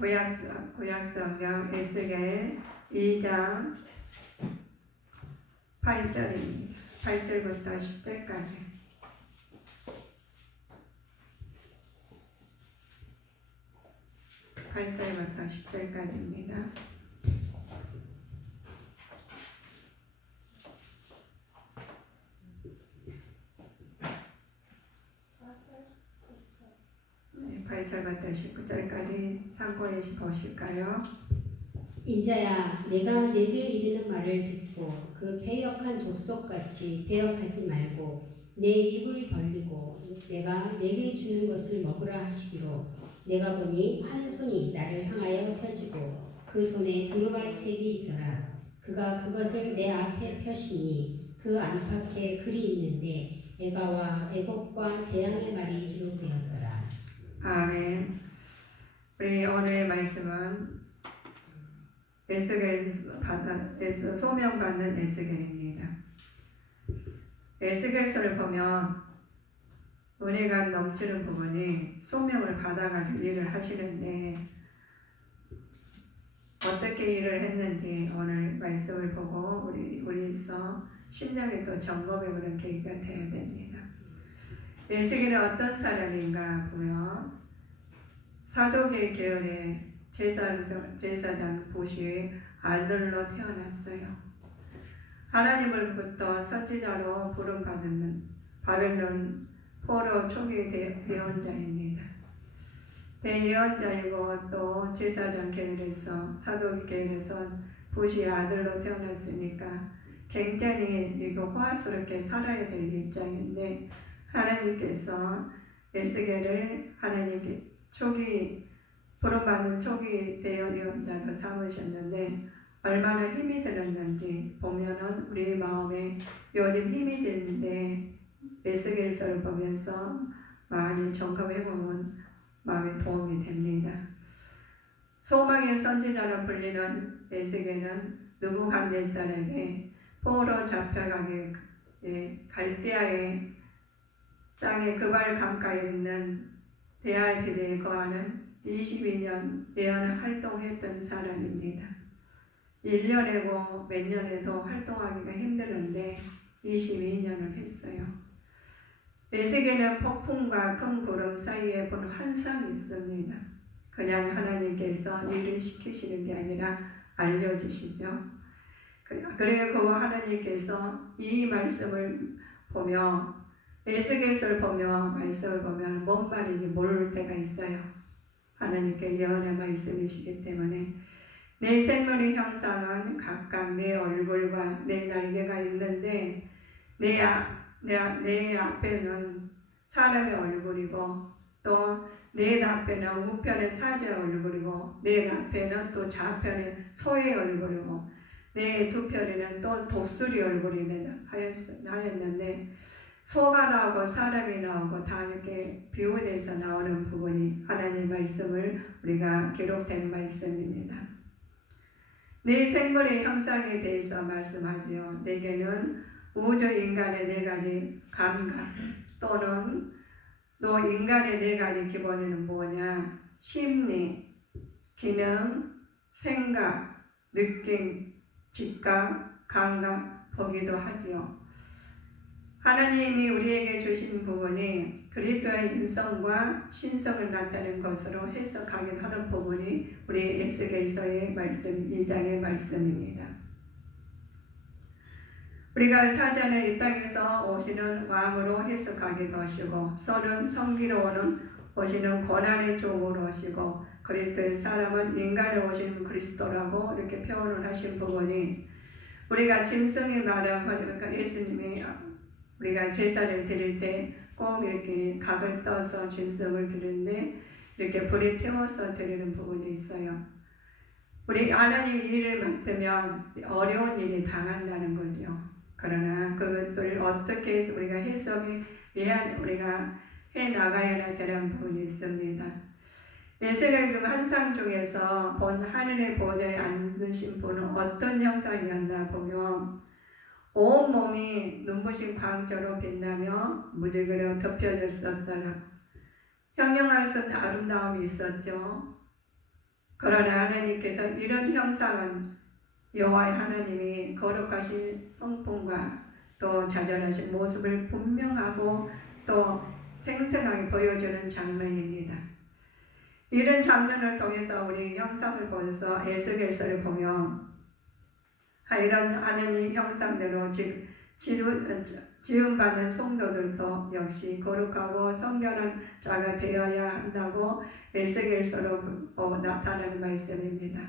구약성경 에스겔 2장 8절입니다. 8절부터 10절까지. (8절부터 10절까지입니다) 네, 8절부터 19절까지 참고해 보실까요? 인자야, 내가 내게 이르는 말을 듣고 그 패역한 족속같이 패역하지 말고 내 입을 벌리고 내가 내게 주는 것을 먹으라 하시기로 내가 보니 한 손이 나를 향하여 펴지고 그 손에 두루마리책이 있더라. 그가 그것을 내 앞에 펴시니 그 안팎에 글이 있는데 애가와 애곡과 재앙의 말이 기록되었더라. 아멘. 우리 오늘의 말씀은 에스겔에서 소명받는 에스겔입니다. 에스겔서를 보면 은혜가 넘치는 부분이 소명을 받아가지고 일을 하시는데 어떻게 일을 했는지 오늘 말씀을 보고 우리서 심령에 또 점검해보는 계기가 되어야 됩니다. 에스겔은 어떤 사람인가 보면 사도계 계열의 제사장 보시의 아들로 태어났어요. 하나님으로부터 선지자로 부름받은 바벨론 포로 초기 예언자입니다. 대예언자이고 또 제사장 계열에서 사도계 계열에서 보시의 아들로 태어났으니까 굉장히 이거 호화스럽게 살아야 될 입장인데 하나님께서 에스겔을 하나님께 부름받은 초기 대예언자로 삼으셨는데 얼마나 힘이 들었는지 보면은 우리 마음에 요즘 힘이 드는데 에스겔서를 보면서 많이 점검해보면 마음에 도움이 됩니다. 소망의 선지자로 불리는 에스겔은 느부갓네살에게 포로 잡혀가게 갈대아의 땅의 그발 강가에 있는 대하의 비대에 거하는 22년 예언을 활동했던 사람입니다. 1년에고 몇 년에도 활동하기가 힘들었는데 22년을 했어요. 에스겔은 폭풍과 큰 구름 사이에 본 환상이 있습니다. 그냥 하나님께서 일을 시키시는 게 아니라 알려주시죠. 그리고 그 하나님께서 이 말씀을 보며 에스겔서를 보며 말씀을 보면 뭔 말인지 모를 때가 있어요. 하나님께 예언의 말씀이시기 때문에 내 생물의 형상은 각각 내 얼굴과 내 날개가 있는데 내 앞에는 사람의 얼굴이고 또 내 앞에는 우편의 사자의 얼굴이고 내 앞에는 또 좌편의 소의 얼굴이고 내 두 편에는 또 독수리 얼굴이 하였는데 소가 나오고 사람이 나오고 다 이렇게 비유돼서 나오는 부분이 하나님 말씀을 우리가 기록된 말씀입니다. 내 생물의 형상에 대해서 말씀하지요. 내게는 우주 인간의 네 가지 감각 또는 또 인간의 네 가지 기본에는 뭐냐? 심리, 기능, 생각, 느낌, 직감, 감각 보기도 하지요. 하나님이 우리에게 주신 부분이 그리스도의 인성과 신성을 나타낸 것으로 해석하기도 하는 부분이 우리 에스겔서의 말씀 2장의 말씀입니다. 우리가 사전에 이 땅에서 오시는 왕으로 해석하기도 하시고 선은 성기로 오시는 고난의 종으로 오시고 그리스도의 사람은 인간에 오시는 그리스도라고 이렇게 표현을 하신 부분이 우리가 짐승의 나름 그러니까 예수님이 우리가 제사를 드릴 때 꼭 이렇게 각을 떠서 짐승을 드리는데 이렇게 불에 태워서 드리는 부분이 있어요. 우리 하나님 일을 맡으면 어려운 일이 당한다는 거죠. 그러나 그것을 어떻게 우리가 해석이 우리가 해 나가야 되는 부분이 있습니다. 에스겔 중 환상 중에서 본 하늘의 보좌에 앉으신 분은 어떤 형상이었나 보면 온 몸이 눈부신 광처럼 빛나며 무지개로 덮여졌었어요. 형용할 수 없는 아름다움이 있었죠. 그러나 하나님께서 이런 형상은 여호와 하나님이 거룩하신 성품과 또 자전하신 모습을 분명하고 또 생생하게 보여주는 장면입니다. 이런 장면을 통해서 우리 형상을 보면서 에스겔서를 보면 이런 하나님 형상대로 지음받은 성도들도 역시 거룩하고 성결한 자가 되어야 한다고 에스겔서로 나타나는 말씀입니다.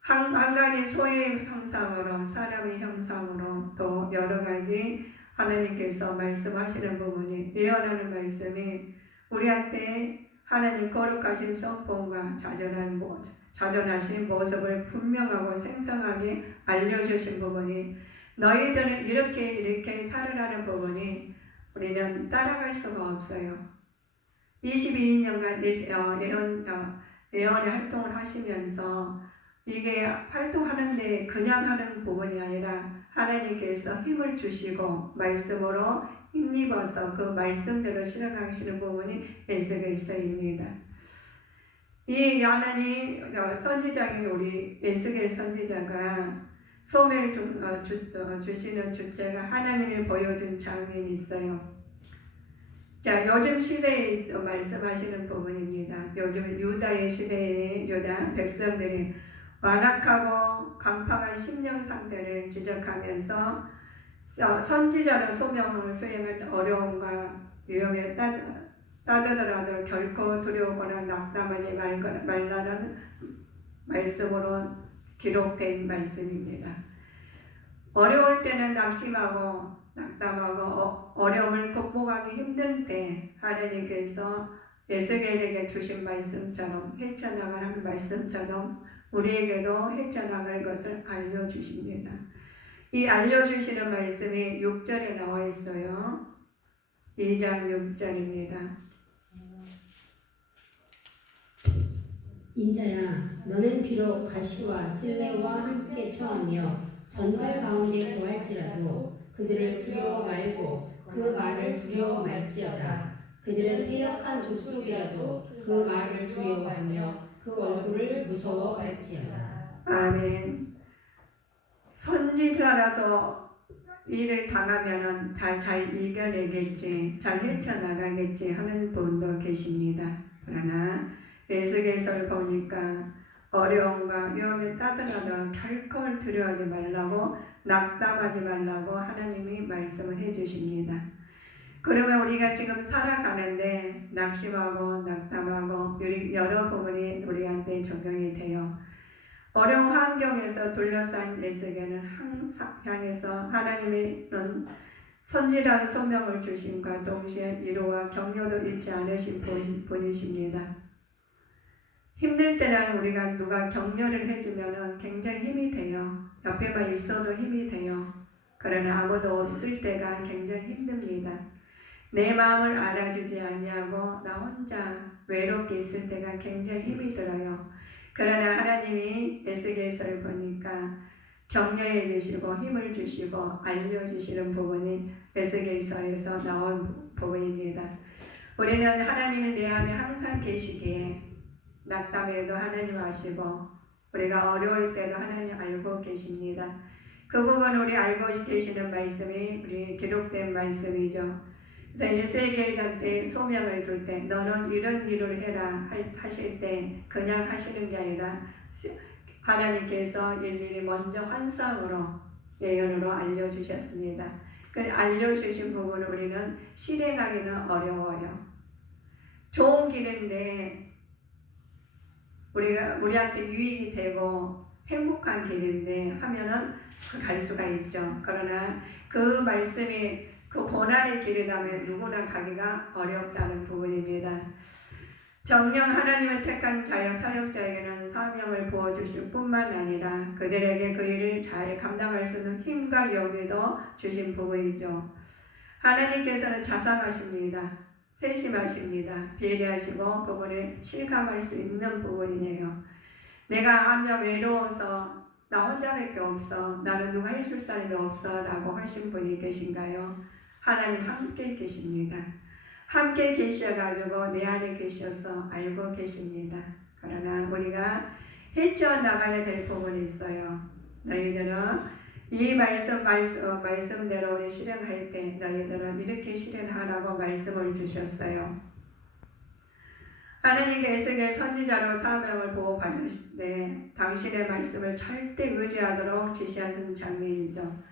한 가지 소의 형상으로 사람의 형상으로 또 여러 가지 하나님께서 말씀하시는 부분이 예언하는 말씀이 우리한테 하나님 거룩하신 성품과 자전하신 모습을 분명하고 생생하게 알려주신 부분이 너희들은 이렇게 살으라는 부분이 우리는 따라갈 수가 없어요. 22년간 예언의 활동을 하시면서 이게 활동하는데 그냥 하는 부분이 아니라 하나님께서 힘을 주시고 말씀으로 힘입어서 그 말씀대로 실행하시는 부분이 에스겔서입니다. 이 하나님 선지자인 우리 에스겔 선지자가 소매를 주시는 주체가 하나님이 보여준 장면이 있어요. 자, 요즘 시대에 말씀하시는 부분입니다. 요즘 유다의 시대에 유다 백성들이 완악하고 강팍한 심령 상태를 지적하면서 선지자의 소명을 수행할 어려움과 위험에 따르더라도 결코 두려워하거나 낙담하지 말라는 말씀으로 기록된 말씀입니다. 어려울 때는 낙심하고 낙담하고 어려움을 극복하기 힘든 때 하나님께서 에스겔에게 주신 말씀처럼 헤쳐나가는 말씀처럼 우리에게도 헤쳐나갈 것을 알려주십니다. 이 알려주시는 말씀이 6절에 나와 있어요. 2장 6절입니다. 인자야, 너는 비록 가시와 찔레와 함께 처하며 전갈 가운데 거할지라도 그들을 두려워 말고 그 말을 두려워 말지어다. 그들은 패역한 족속이라도 그 말을 두려워하며 그 얼굴을 무서워할지어다. 아멘. 선지자라서 일을 당하면은 잘 이겨내겠지, 잘 헤쳐나가겠지 하는 분도 계십니다. 그러나 에스겔서를 보니까 어려움과 위험에 따르더라도 결코 두려워하지 말라고 낙담하지 말라고 하나님이 말씀을 해주십니다. 그러면 우리가 지금 살아가는데 낙심하고 낙담하고 여러 부분이 우리한테 적용이 돼요. 어려운 환경에서 둘러싼 에스겔은 항상 향해서 하나님의 선지라는 소명을 주심과 동시에 위로와 격려도 잊지 않으신 분이십니다. 힘들 때는 우리가 누가 격려를 해주면 굉장히 힘이 돼요. 옆에만 있어도 힘이 돼요. 그러나 아무도 없을 때가 굉장히 힘듭니다. 내 마음을 알아주지 아니하고 나 혼자 외롭게 있을 때가 굉장히 힘이 들어요. 그러나 하나님이 에스겔서를 보니까 격려해 주시고 힘을 주시고 알려주시는 부분이 에스겔서에서 나온 부분입니다. 우리는 하나님이 내 안에 항상 계시기에 낙담해도 하나님 아시고 우리가 어려울 때도 하나님 알고 계십니다. 그 부분 우리 알고 계시는 말씀이 우리 기록된 말씀이죠. 그래서 에스겔한테 소명을 둘 때 너는 이런 일을 해라 하실 때 그냥 하시는 게 아니라 하나님께서 일일이 먼저 환상으로 예언으로 알려주셨습니다. 그 알려주신 부분을 우리는 실행하기는 어려워요. 좋은 길인데 우리한테 유익이 되고 행복한 길인데 하면은 갈 수가 있죠. 그러나 그 말씀이 그 고난의 길이라면 누구나 가기가 어렵다는 부분입니다. 정녕 하나님의 택한 사역자에게는 사명을 부어주실 뿐만 아니라 그들에게 그 일을 잘 감당할 수 있는 힘과 용기도 주신 부분이죠. 하나님께서는 자상하십니다. 세심하십니다. 배려하시고 그분을 실감할 수 있는 부분이네요. 내가 혼자 외로워서 나 혼자밖에 없어. 나는 누가 해줄 사람이 없어 라고 하신 분이 계신가요? 하나님 함께 계십니다. 함께 계셔가지고 내 안에 계셔서 알고 계십니다. 그러나 있지만 우리가 헤쳐나가야 될 부분이 있어요. 너희들은 이 말씀대로 우리 실행할 때 너희들은 이렇게 실행하라고 말씀을 주셨어요. 하나님께 에스겔 선지자로 사명을 보호받으실 때 당신의 말씀을 절대 의지하도록 지시하는 장면이죠.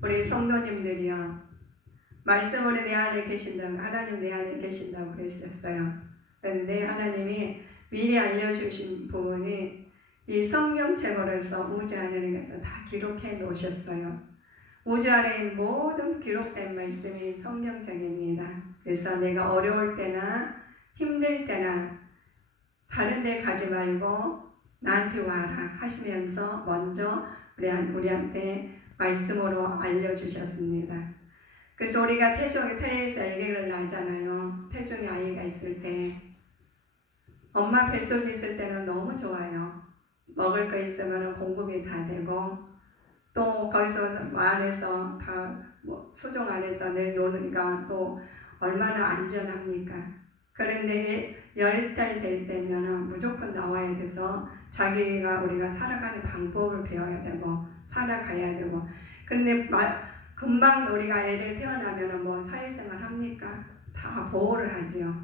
우리 성도님들이요, 말씀으로 내 안에 계신다고, 하나님 내 안에 계신다고 그랬었어요. 그런데 하나님이 미리 알려주신 부분이 이 성경책으로서 우주 하늘에서 다 기록해 놓으셨어요. 우주 안에 있는 모든 기록된 말씀이 성경책입니다. 그래서 내가 어려울 때나 힘들 때나 다른 데 가지 말고 나한테 와라 하시면서 먼저 우리한테 말씀으로 알려주셨습니다. 그래서 우리가 태에서 아기를 낳잖아요. 태중에 아이가 있을 때 엄마 뱃속에 있을 때는 너무 좋아요. 먹을 거 있으면 공급이 다 되고 또 거기서 안에서 다 수종 안에서 내놓으니까 또 얼마나 안전합니까? 그런데 10달 될 때면 무조건 나와야 돼서 우리가 살아가는 방법을 배워야 되고 살아가야 되고, 그런데 금방 우리가 애를 태어나면 뭐 사회생활 합니까? 다 보호를 하지요.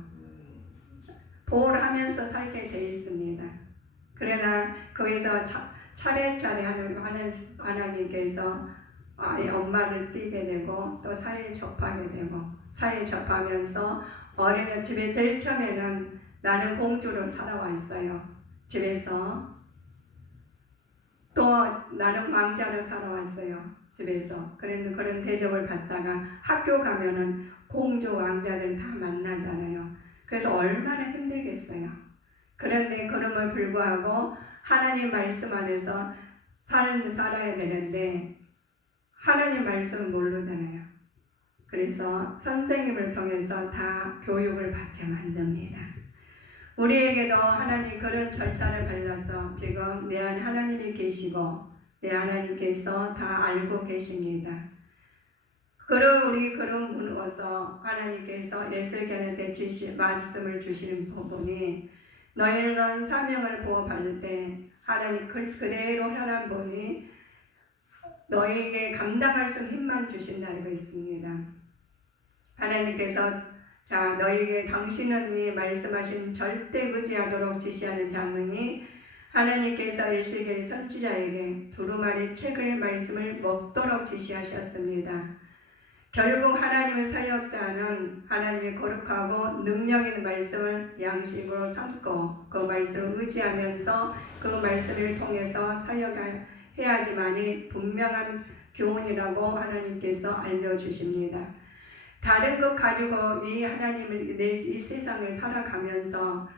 보호를 하면서 살게 돼 있습니다. 그러나 거기서 차례차례 하나님께서 엄마를 띄게 되고 또 사회에 접하게 되고, 사회에 접하면서 어린이 집에 제일 처음에는 나는 공주로 살아왔어요. 집에서 또 나는 왕자로 살아왔어요. 집에서. 그런 대접을 받다가 학교 가면은 공주 왕자들 다 만나잖아요. 그래서 얼마나 힘들겠어요. 그런데 그럼을 불구하고 하나님 말씀 안에서 살아야 되는데 하나님 말씀은 모르잖아요. 그래서 선생님을 통해서 다 교육을 받게 만듭니다. 우리에게도 하나님 그런 절차를 밟아서 지금 내 안에 하나님이 계시고 내 하나님께서 다 알고 계십니다. 그런 분으로서 하나님께서 에스겔한테 말씀을 주시는 부분이 너희는 사명을 보호받을 때 하나님 그대로 혈한 분이 너희에게 감당할 수 있는 힘만 주신다고 있습니다. 하나님께서 너희에게 당신은 이 말씀하신 절대 의지하도록 지시하는 장면이 하나님께서 에스겔 선지자에게 두루마리 책을 말씀을 먹도록 지시하셨습니다. 결국 하나님의 사역자는 하나님의 거룩하고 능력 있는 말씀을 양식으로 삼고 그 말씀을 의지하면서 그 말씀을 통해서 사역해야지만이 분명한 교훈이라고 하나님께서 알려주십니다. 다른 것 가지고 이 하나님을 이 세상을 살아가면서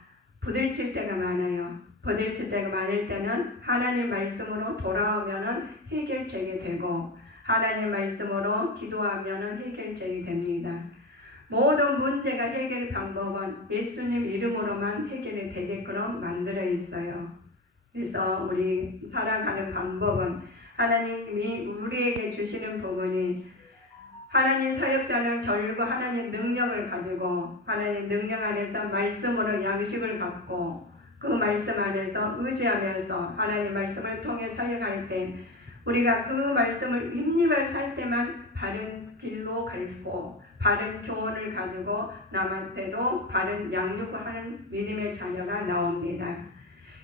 부딪힐 때가 많아요. 부딪힐 때가 많을 때는 하나님 말씀으로 돌아오면은 해결책이 되고 하나님 말씀으로 기도하면은 해결책이 됩니다. 모든 문제가 해결 방법은 예수님 이름으로만 해결이 되게끔 만들어 있어요. 그래서 우리 살아가는 방법은 하나님이 우리에게 주시는 부분이 하나님 사역자는 결국 하나님 능력을 가지고 하나님 능력 안에서 말씀으로 양식을 갖고 그 말씀 안에서 의지하면서 하나님 말씀을 통해 사역할 때 우리가 그 말씀을 입력을 살 때만 바른 길로 갈고 바른 교훈을 가지고 남한테도 바른 양육을 하는 믿음의 자녀가 나옵니다.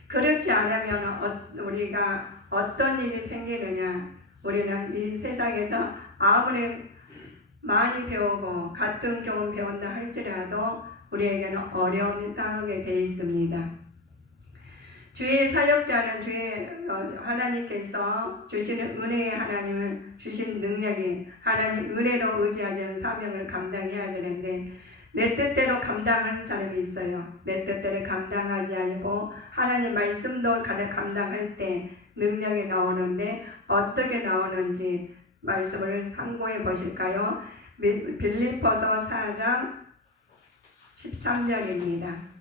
그렇지 않으면 우리가 어떤 일이 생기느냐, 우리는 이 세상에서 아무리 많이 배우고 같은 교훈 배운다 할지라도 우리에게는 어려움이 따르게 되어 있습니다. 주의 사역자는 하나님께서 주시는 은혜의 하나님을 주신 능력이 하나님 은혜로 의지하는 사명을 감당해야 되는데 내 뜻대로 감당하는 사람이 있어요. 내 뜻대로 감당하지 않고 하나님 말씀도 감당할 때 능력이 나오는데 어떻게 나오는지 말씀을 참고해 보실까요? 빌립보서 4장 13절입니다.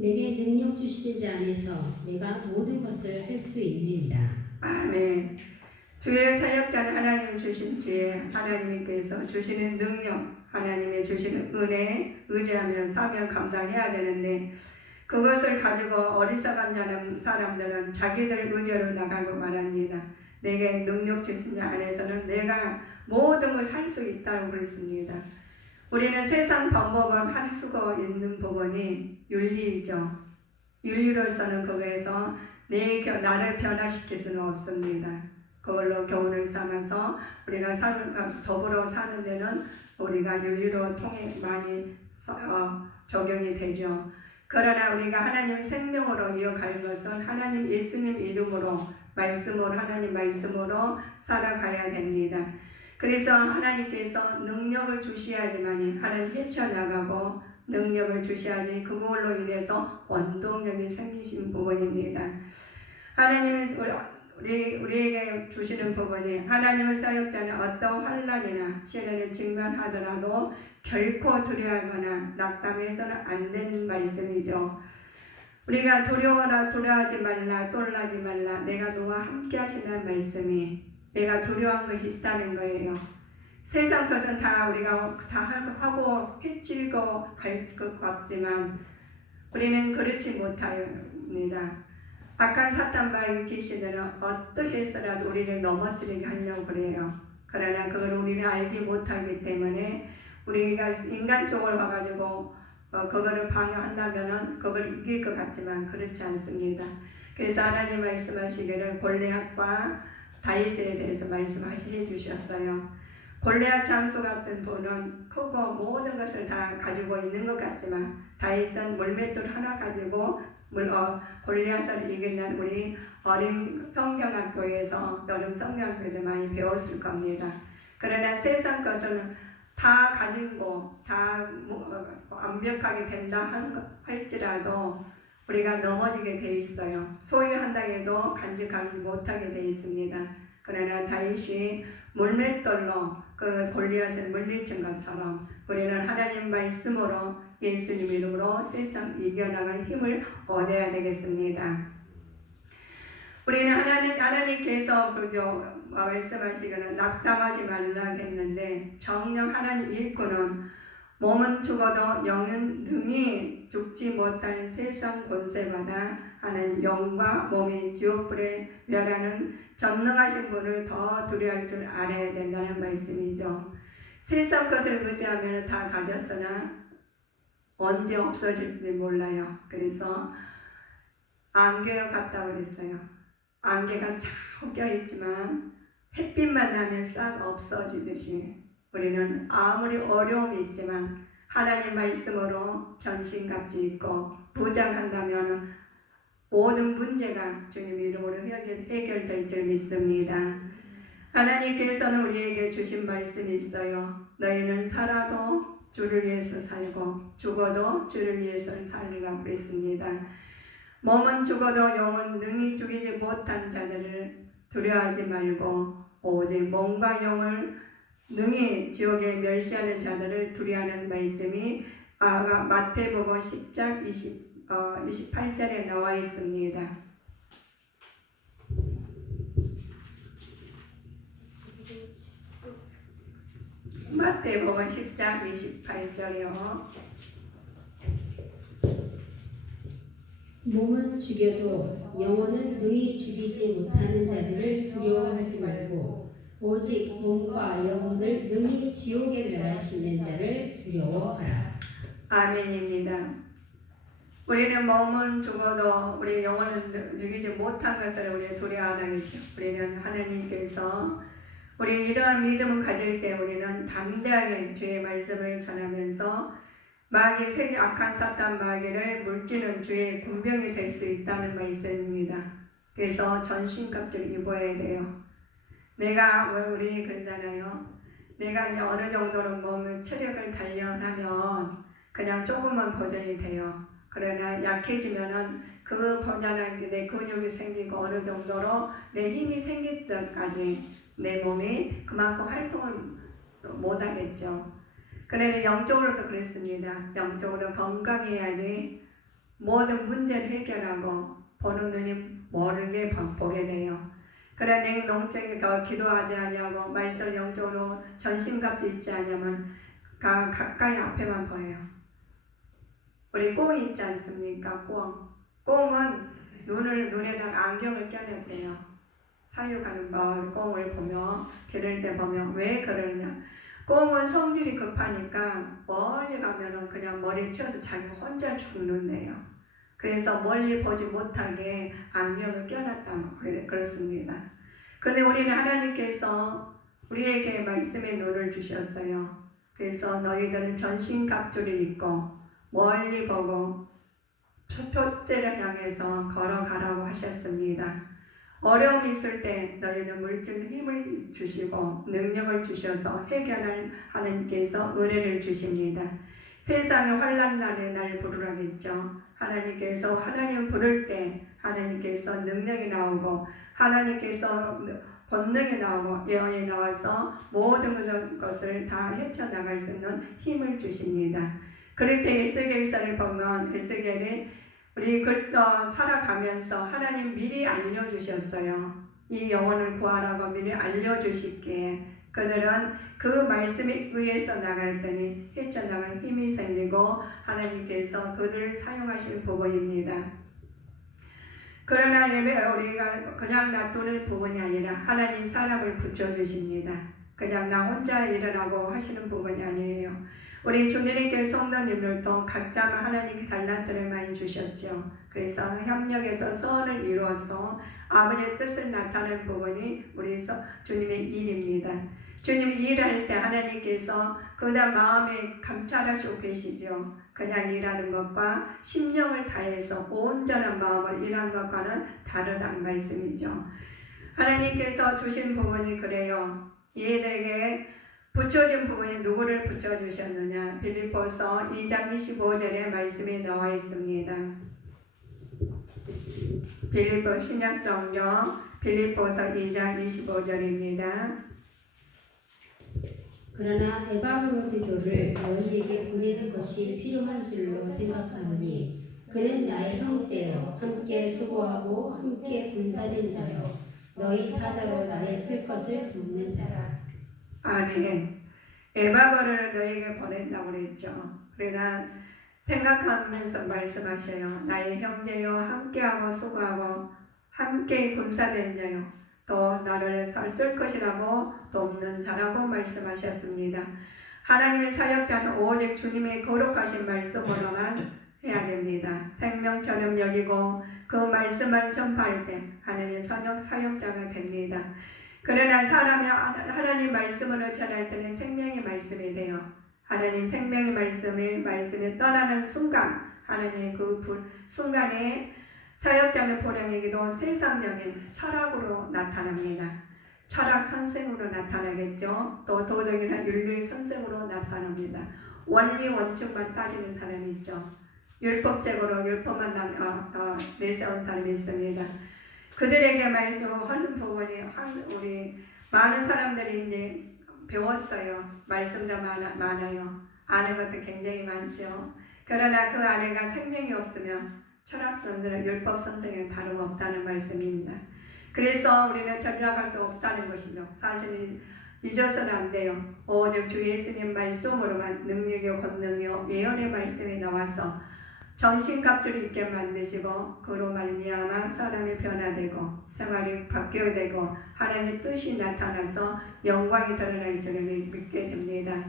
내게 능력 주시는 자 안에서 내가 모든 것을 할 수 있느니라. 아멘. 주의 사역자는 하나님 주신 지혜, 하나님께서 주시는 능력, 하나님의 주시는 은혜에 의지하며 사명 감당해야 되는데 그것을 가지고 어리석은 사람들은 자기들 의지로 나가고 말합니다. 내게 능력 주신 자 안에서는 내가 모든 걸 살 수 있다고 그랬습니다. 우리는 세상 방법은 할 수가 있는 부분이 윤리이죠. 윤리로서는 그거에서 나를 변화시킬 수는 없습니다. 그걸로 교훈을 삼아서 우리가 더불어 사는 데는 우리가 윤리로 통해 많이 적용이 되죠. 그러나 우리가 하나님 생명으로 이어갈 것은 하나님 예수님 이름으로 하나님 말씀으로 살아가야 됩니다. 그래서 하나님께서 능력을 주셔야지만 하나님 헤쳐나가고 능력을 주셔야지 그걸로 인해서 원동력이 생기신 부분입니다. 하나님은 우리에게 주시는 부분이 하나님의 사역자는 어떤 환난이나 시련에 직면하더라도 결코 두려워하거나 낙담해서는 안 되는 말씀이죠. 우리가 두려워하지 말라, 놀라지 말라, 내가 너와 함께 하신다는 말씀이 내가 두려워한 것이 있다는 거예요. 세상 것은 다 우리가 다 하고 해치고 갈 것 같지만 우리는 그렇지 못합니다. 악한 사탄과의 귀신들은 어떻게 해서라도 우리를 넘어뜨리게 하려고 그래요. 그러나 그걸 우리는 알지 못하기 때문에 우리가 인간적으로 와가지고 그거를 방어한다면은 그걸 이길 것 같지만 그렇지 않습니다. 그래서 하나님 말씀하시기를 골리앗과 다윗에 대해서 말씀하시해 주셨어요. 골리앗 장수 같은 분은 크고 모든 것을 다 가지고 있는 것 같지만 다윗은 물맷돌 하나 가지고 골리앗을 이기는 우리 어린 성경학교에서 여름 성경학교에서 많이 배웠을 겁니다. 그러나 세상 것은 다 가지고 다 완벽하게 된다 할지라도 우리가 넘어지게 돼 있어요. 소유한다 해도 간직하지 못하게 돼 있습니다. 그러나 다윗이 물맷돌로 그 골리앗을 물리친 것처럼 우리는 하나님 말씀으로 예수님 이름으로 세상 이겨나갈 힘을 얻어야 되겠습니다. 우리는 하나님께서 그죠 말씀하시기는 낙담하지 말라 했는데 정녕 하나님 일꾼은 몸은 죽어도 영은 능히 죽지 못할 세상 권세마다 하나님 영과 몸이 지옥불에 멸하는 전능하신 분을 더 두려워할 줄 알아야 된다는 말씀이죠. 세상 것을 의지하면 다 가졌으나 언제 없어질지 몰라요. 그래서 안개와 같다고 그랬어요. 안개가 쫙 껴있지만 햇빛만 나면 싹 없어지듯이 우리는 아무리 어려움이 있지만 하나님 말씀으로 전신갑주 있고 부장한다면 모든 문제가 주님 이름으로 해결될 줄 믿습니다. 하나님께서는 우리에게 주신 말씀이 있어요. 너희는 살아도 주를 위해서 살고 죽어도 주를 위해서 살리라고 그랬습니다. 몸은 죽어도 영은 능히 죽이지 못한 자들을 두려워하지 말고 오직 몸과 영을 능히 지옥에 멸시하는 자들을 두려워하는 말씀이 마태복음 10장 28절에 나와 있습니다. 마태복음 10장 28절이요. 몸은 죽여도 영혼은 능히 죽이지 못하는 자들을 두려워하지 말고 오직 몸과 영혼을 능히 지옥에 멸하시는 자를 두려워하라. 아멘입니다. 우리는 몸은 죽어도 우리 영혼은 죽이지 못한 것을 우리가 두려워하겠죠. 우리는 하나님께서 우리 이러한 믿음을 가질 때 우리는 담대하게 주의 말씀을 전하면서 악한 사탄 마귀를 물지는 주의 군병이 될 수 있다는 말씀입니다. 그래서 전신갑주를 입어야 돼요. 우리 그러잖아요. 내가 이제 어느 정도로 몸의 체력을 단련하면 그냥 조금만 보존이 돼요. 그러나 약해지면은 그 보존한 게 내 근육이 생기고 어느 정도로 내 힘이 생길 때까지 내 몸이 그만큼 활동을 못 하겠죠. 그래서 영적으로도 그랬습니다. 영적으로 건강해야지 모든 문제를 해결하고 보는 눈이 모르게 보게 돼요. 그래 냉농적인 기도하지 아니하고 말씀 영적으로 전심갑주 있지 않으면 가까이 앞에만 보여요. 우리 꽁이 있지 않습니까? 꽁은 눈에다가 안경을 껴냈대요. 사육하는 꽁을 보며 기를 때 보면 왜 그러느냐? 꽁은 성질이 급하니까 멀리 가면은 그냥 머리에 치여서 자기 혼자 죽는데요. 그래서 멀리 보지 못하게 안경을 껴놨다고 그렇습니다. 그런데 우리는 하나님께서 우리에게 말씀의 눈을 주셨어요. 그래서 너희들은 전신갑주를 입고 멀리 보고 표대를 향해서 걸어가라고 하셨습니다. 어려움이 있을 때 너희는 물질 힘을 주시고 능력을 주셔서 해결할 하나님께서 은혜를 주십니다. 세상의 환난 날에 날 부르라겠죠. 하나님께서 하나님 부를 때 하나님께서 능력이 나오고 하나님께서 권능이 나오고 예언이 나와서 모든 것을 다 헤쳐나갈 수 있는 힘을 주십니다. 그럴 때 에스겔서를 보면 에스겔이 우리 그리스도 살아가면서 하나님 미리 알려주셨어요. 이 영혼을 구하라고 미리 알려주시기에 그들은 그 말씀에 의해서 나갔더니 헤쳐나갈 힘이 생기고 하나님께서 그들을 사용하시는 부분입니다. 그러나 우리가 그냥 놔두는 부분이 아니라 하나님 사람을 붙여주십니다. 그냥 나 혼자 일어나고 하시는 부분이 아니에요. 우리 주님께 성도님들도 각자 하나님께 달란트를 많이 주셨죠. 그래서 협력해서 선을 이루어서 아버지의 뜻을 나타내는 부분이 우리 주님의 일입니다. 주님이 일할 때 하나님께서 그다음 마음에 감찰하시고 계시죠. 그냥 일하는 것과 심령을 다해서 온전한 마음으로 일하는 것과는 다르다는 말씀이죠. 하나님께서 주신 부분이 그래요. 얘들에게 붙여진 부분이 누구를 붙여주셨느냐? 빌립보서 2장 25절에 말씀이 나와 있습니다. 빌립보 신약성경 빌립보서 2장 25절입니다. 그러나 에바브로디도를 너희에게 보내는 것이 필요한 줄로 생각하노니 그는 나의 형제요 함께 수고하고 함께 군사된 자요 너희 사자로 나의 쓸 것을 돕는 자라. 아멘. 에바브를 너에게 보낸다고 그랬죠. 그러나 생각하면서 말씀하셔요. 나의 형제요 함께하고 수고하고 함께 군사된 자요 또 나를 쓸 것이라고 돕는 자라고 말씀하셨습니다. 하나님의 사역자는 오직 주님의 거룩하신 말씀으로만 해야 됩니다. 생명처럼 여기고 그 말씀을 전파할 때 하나님 사역자가 됩니다. 그러나 사람이 하나님 말씀으로 전할 때는 생명의 말씀이 돼요. 하나님 생명의 말씀이 떠나는 순간 하나님 그 순간에 사역자는 본향에게도 세상적인 철학으로 나타납니다. 철학 선생으로 나타나겠죠. 또 도덕이나 윤리 선생으로 나타납니다. 원리 원칙만 따지는 사람이 있죠. 율법적으로 율법만 내세운 사람이 있습니다. 그들에게 말씀하는 부분이 우리 많은 사람들이 이제 배웠어요. 말씀도 많아요. 아는 것도 굉장히 많죠. 그러나 그 안에가 생명이 없으면 철학 선생은 율법 선생은 다름없다는 말씀입니다. 그래서 우리는 전략할 수 없다는 것이죠. 사실은 잊어서는 안 돼요. 오직 주 예수님 말씀으로만 능력이요 권능이요 예언의 말씀이 나와서 전신갑주를 있게 만드시고 그로 말미암아 사람이 변화되고 생활이 바뀌게 되고 하나님의 뜻이 나타나서 영광이 드러날 줄을 믿게 됩니다.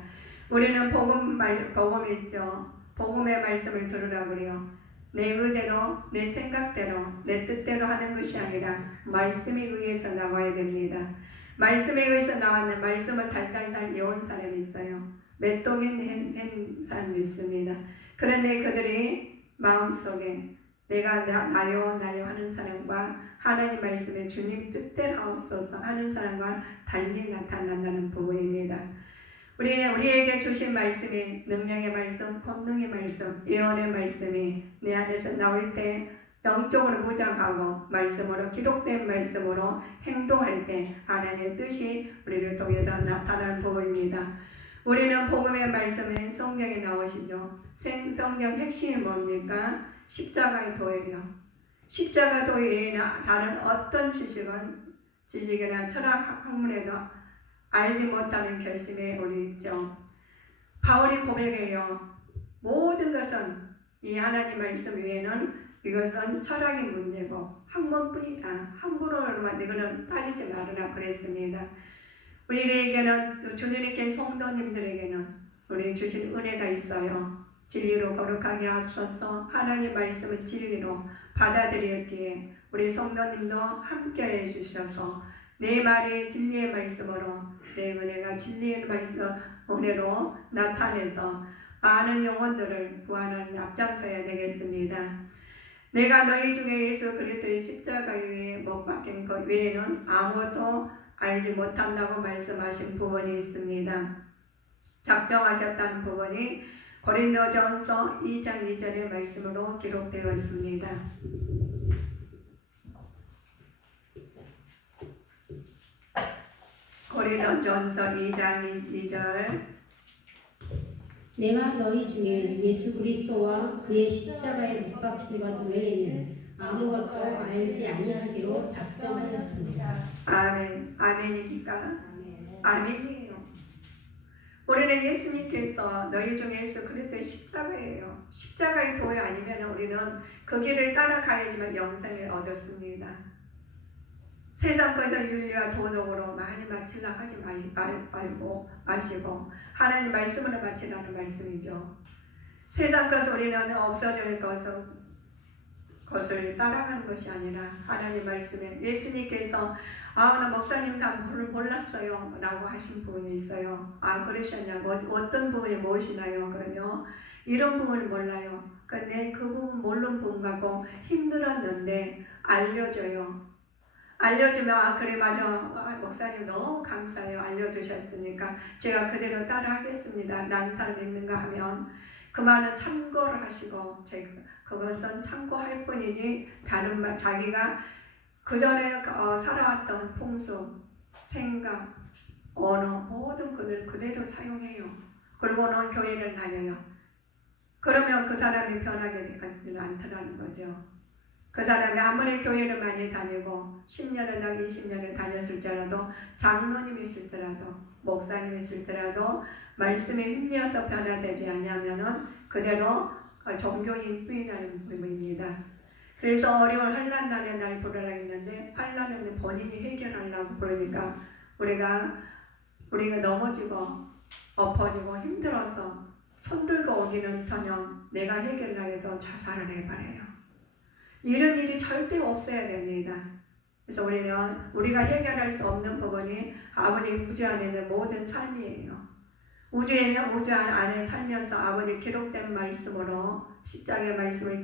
우리는 복음이 있죠. 복음의 말씀을 들으라고 그래요. 내 의대로, 내 생각대로, 내 뜻대로 하는 것이 아니라 말씀에 의해서 나와야 됩니다. 말씀에 의해서 나왔는 말씀을 달달달 외운 사람이 있어요. 맷독인 한 사람도 있습니다. 그런데 그들이 마음속에 내가 나요 하는 사람과 하나님 말씀에 주님 뜻대로 하옵소서 하는 사람과 달리 나타난다는 부분입니다. 우리는 우리에게 주신 말씀이 능력의 말씀, 권능의 말씀, 예언의 말씀이 내 안에서 나올 때 영적으로 무장하고 말씀으로 기록된 말씀으로 행동할 때 하나님의 뜻이 우리를 통해서 나타나는 부분입니다. 우리는 복음의 말씀에 성경에 나오시죠. 성경 핵심이 뭡니까? 십자가의 도예요. 십자가 도 외에는 다른 어떤 지식이나 철학 학문에도 알지 못하는 결심에 우리 있죠. 바울이 고백해요. 모든 것은 이 하나님 말씀 외에는 이것은 철학의 문제고 학문뿐이다. 학문으로만 이거는 따지지 말으라 그랬습니다. 우리에게는 주님께 성도님들에게는 우리 주신 은혜가 있어요. 진리로 거룩하게 하셔서 하나님 말씀을 진리로 받아들였기에 우리 성도님도 함께 해주셔서 내 말이 진리의 말씀으로 내 은혜가 진리의 말씀 은혜로 나타내서 많은 영혼들을 구하는 앞장서야 되겠습니다. 내가 너희 중에 예수 그리스도의 십자가 위에 못 박힌 것 외에는 아무것도 알지 못한다고 말씀하신 부분이 있습니다. 작정하셨다는 부분이 고린도전서 2장 2절의 말씀으로 기록되어 있습니다. 고린도전서 2장 2절 내가 너희 중에 예수 그리스도와 그의 십자가에 못 박힌 것 외에는 아무것도 알지 아니하기로 작정하였습니다. 아멘. 아멘입니까? 아멘. 아멘이에요. 우리는 예수님께서 너희 중에 예수 그리스도의 십자가예요. 십자가의 도에 아니면 우리는 그 길을 따라가야지만 영생을 얻었습니다. 세상 것에서 윤리와 도덕으로 많이 마치려고 하지 마시고 하나님 말씀으로 마치라는 말씀이죠. 세상 것은 우리는 없어질 것을 따라가는 것이 아니라 하나님 말씀에 예수님께서 나 목사님 다 몰랐어요 라고 하신 부분이 있어요. 그러셨냐고. 어떤 부분이 무엇이나요? 그러면 이런 부분을 몰라요. 근데 그 부분 모르는 부분 갖고 힘들었는데 알려줘요. 알려주면 그래 맞아 목사님 너무 감사해요. 알려주셨으니까 제가 그대로 따라하겠습니다 라는 사람이 있는가 하면 그 말은 참고를 하시고 그것은 참고할 뿐이지 다른 말 자기가 그 전에 살아왔던 풍수, 생각, 언어 모든 것을 그대로 사용해요. 그리고는 교회를 다녀요. 그러면 그 사람이 변하게 되지는 않더라는 거죠. 그 사람이 아무리 교회를 많이 다니고 10년을 20년을 다녔을지라도 장로님이실지라도 목사님이실지라도 말씀에 힘이어서 변화되지 않으면은 그대로 종교인 뿌이라는 부분입니다. 그래서 어려운 환난 날에 날 부르라 했는데 환난은 본인이 해결하려고 부르니까 우리가 넘어지고 엎어지고 힘들어서 손들고 오기는 터녕 내가 해결을 해서 자살을 해버려요. 이런 일이 절대 없어야 됩니다. 그래서 우리가 해결할 수 없는 부분이 아버지 우주 안에 있는 모든 삶이에요. 우주 안에 살면서 아버지 기록된 말씀으로 십자가의 말씀을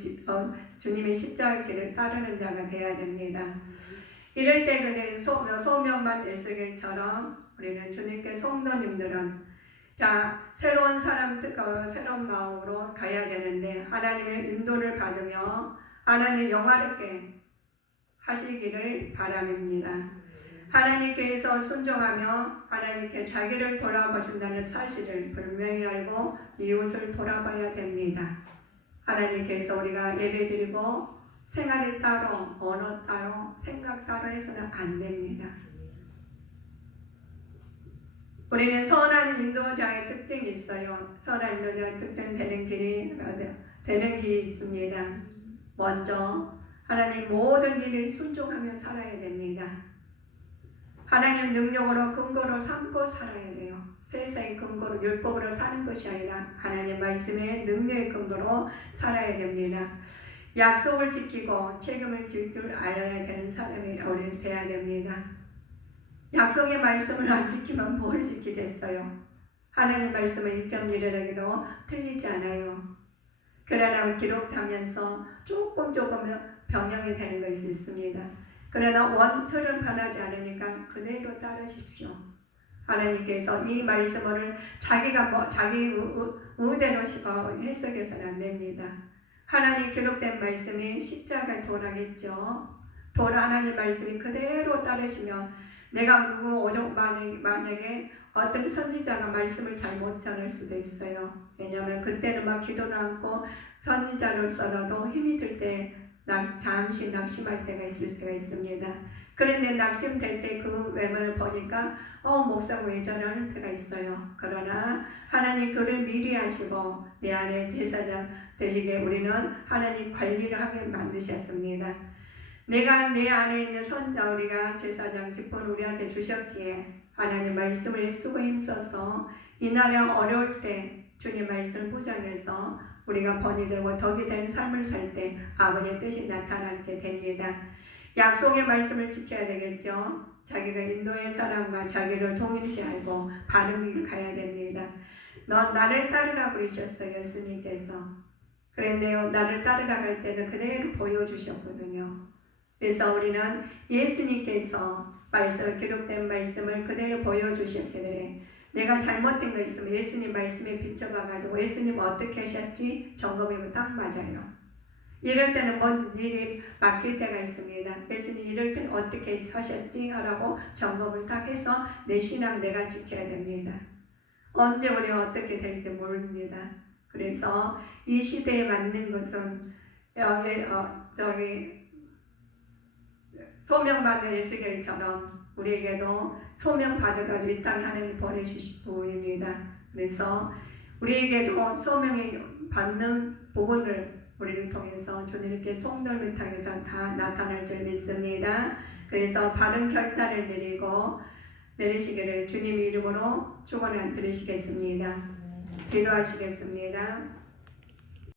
주님의 십자가의 길을 따르는 자가 되어야 됩니다. 이럴 때 근데 소명만 에스겔처럼 우리는 주님께 성도님들은 새로운 새로운 마음으로 가야 되는데 하나님의 인도를 받으며 하나님 영화롭게 하시기를 바랍니다. 하나님께서 순종하며 하나님께 자기를 돌아보신다는 사실을 분명히 알고 이웃을 돌아봐야 됩니다. 하나님께서 우리가 예배드리고 생활을 따로 언어 따로 생각 따로 해서는 안 됩니다. 우리는 선한 인도자의 특징이 있어요. 선한 인도자의 특징 되는 길이 있습니다. 먼저 하나님 모든 일을 순종하며 살아야 됩니다. 하나님 능력으로 근거로 삼고 살아야 돼요. 세상의 근거로 율법으로 사는 것이 아니라 하나님 말씀의 능력의 근거로 살아야 됩니다. 약속을 지키고 책임을 질 줄 알아야 되는 사람이 우리 되어야 됩니다. 약속의 말씀을 안 지키면 뭘 지키겠어요? 하나님 말씀을 1.1에라기도 틀리지 않아요. 그러나 기록하면서 조금 변형이 되는 것이 있습니다. 그러나 원틀은 변하지 않으니까 그대로 따르십시오. 하나님께서 이 말씀을 자기 의대로 해석해서는 안 됩니다. 하나님 기록된 말씀이 십자가 도라겠죠. 하나님 말씀이 그대로 따르시면 내가 만약에 어떤 선지자가 말씀을 잘못 전할 수도 있어요. 왜냐하면 그때는 막 기도를 않고 선지자로서라도 힘이 들 때 잠시 낙심할 때가 있을 때가 있습니다. 그런데 낙심될 때 그 외면을 보니까 목사가 왜 저러는 때가 있어요. 그러나 하나님 그를 미리 하시고 내 안에 제사장 되시게 우리는 하나님 관리를 하게 만드셨습니다. 내가 내 안에 있는 우리가 제사장 직분 우리한테 주셨기에 하나님 말씀을 쓰고 힘써서 이 나라 어려울 때 주님 말씀을 포장해서 우리가 번이 되고 덕이 되는 삶을 살 때 아버지의 뜻이 나타나게 됩니다. 약속의 말씀을 지켜야 되겠죠. 자기가 인도의 사람과 자기를 동일시하고 바른 길을 가야 됩니다. 넌 나를 따르라 그러셨어요. 예수님께서. 그런데요, 나를 따르라 할 때는 그대로 보여주셨거든요. 그래서 우리는 예수님께서 기록된 말씀을 그대로 보여주셨기 때문에 내가 잘못된 거 있으면 예수님 말씀에 비춰봐가지고 예수님 어떻게 하셨지? 점검해보면 딱 맞아요. 이럴 때는 뭔 일이 맡길 때가 있습니다. 예수님 이럴 때는 어떻게 하셨지? 하라고 점검을 딱 해서 내 신앙 내가 지켜야 됩니다. 언제 우리가 어떻게 될지 모릅니다. 그래서 이 시대에 맞는 것은 소명받은 에스겔처럼 우리에게도 소명받아가지고 이 땅에 하나님 보내주신 부분입니다. 그래서 우리에게도 소명이 받는 부분을 우리를 통해서 주님께 속널을 통해서 다 나타날 줄 믿습니다. 그래서 바른 결단을 내리시기를 주님 이름으로 축원을 드리시겠습니다. 기도하시겠습니다.